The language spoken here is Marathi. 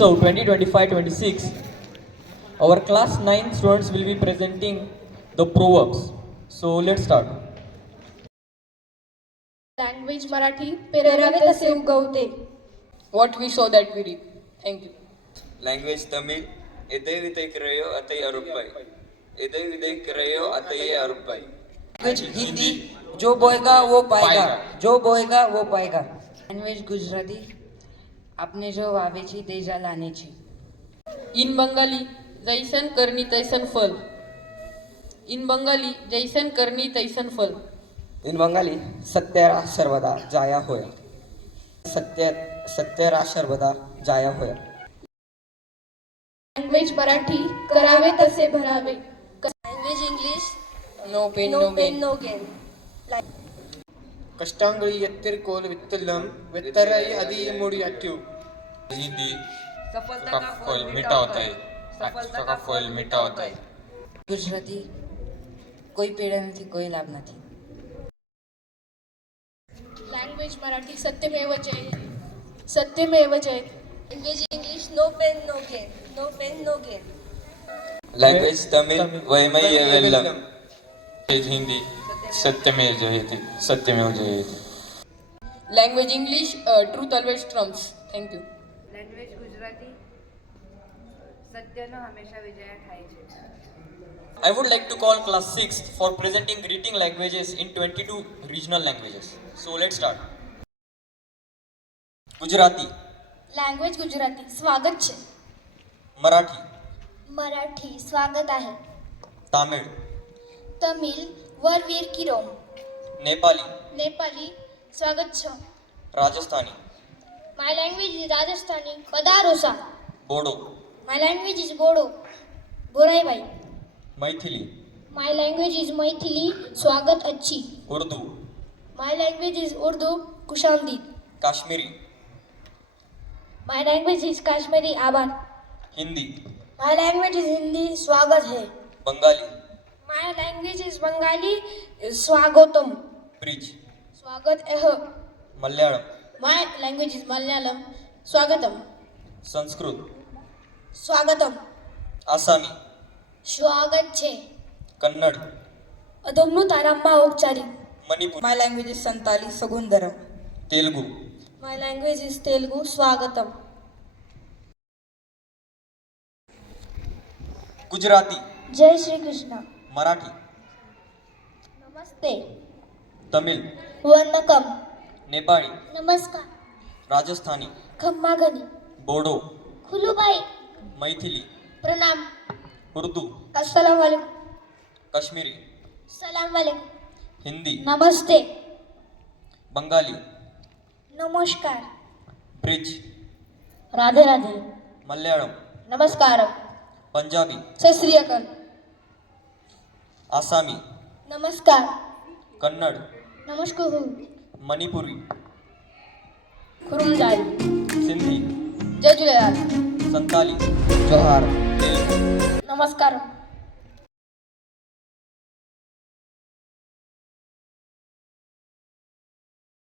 So 2025-26, our class 9 students will be presenting the proverbs. So let's start. Language Marathi पेरावे तसे उगवते. What we sow that we reap. Thank you. Language Tamil इदै विदै क्रयो अतै अरुपाई इदै विदै क्रयो अतै अरुपाई लैंग्वेज हिंदी जो बोएगा वो पाएगा जो बोएगा वो पाएगा लैंग्वेज गुजराती आपने जो वावेची ते जा लानेची In Bengali, जैसन करनी तैसन फल. In Bengali, जैसन करनी तैसन फल. इन बंगाली सत्यरा सर्वदा जाया होय सत्यरा सर्वदा जाया होय लँग्वेज मराठी करावे तसे भरावे. Language English, No pain, no no gain. pain, no gain. ಕಷ್ಟಾಂಗಳಿ ಎತ್ತಿರ್ಕೋಲ್ ವಿತ್ತಲಂ ವೆತ್ತರೈ ಅದಿ ಮುಡಿ ಅಟ್ಯು हिंदी का फल मीठा होता है अच्छा का फल मीठा होता है गुजराती कोई पेड़ा नहीं कोई लाभ नहीं लँग्वेज मराठी सत्यमेव जयते. सत्यमेव जयते. Language English, no pain, no gain. No pain, no gain. Language Tamil वैमय वेल्लम हिंदी सत्यमेव जयते सत्यमेव जयते Language English, truth always trumps. Thank you. Language Gujarati સત્યનો હંમેશા વિજય થાય છે. I would like to call class 6 for presenting greeting languages in 22 regional languages. So let's start. Gujarati, language Gujarati स्वागत છે. Marathi, मराठी स्वागत आहे. Tamil, तमिळ वरवीर किरोम. Nepali, नेपाली स्वागत છે. Rajasthani, my language is Rajasthani पदारोसा. Bodo, my language is Bodo बोराईबाई. Maithili, my language is Maithili स्वागत अच्छी. Urdu, my language is Urdu कुशांदीद. Kashmiri, my language is Kashmiri आभार. Hindi, my language is Hindi स्वागत है. Bengali, my language is Bengali स्वागतम. Bridge, स्वागत है. Malayalam, my language is Malayalam स्वागतम. Sanskrit, स्वागतम Asami, स्वागत છે. Kannada, અધમનું તારામાં ઔપચારિક. Manipuri, my language is Santali सगुंदरम Telugu, my language is Telugu સ્વાગતમ. Gujarati, જય શ્રી કૃષ્ણ. Marathi, નમસ્તે. Tamil, વંદકમ. Nepali, નમસ્કાર. Rajasthani, ખમ્માગની. Bodo, ખુલુભાઈ Maithili, પ્રણામ. Urdu, અસલામ વાલેકુમ. Kashmiri, સલામ વાલેકુમ. Hindi, નમસ્તે. Bengali, નમસ્કાર. Bridge, Radhe Radhe. Malayalam, નમસ્કારમ. Punjabi, સત શ્રી અકાલ. Asami, નમસ્કાર. Kannada, નમસ્કાર. Manipuri, ખુરુમજાઈ. Sindhi, જય ઝૂલેલાલ. Santali, जोहार Telugu, નમસ્કાર.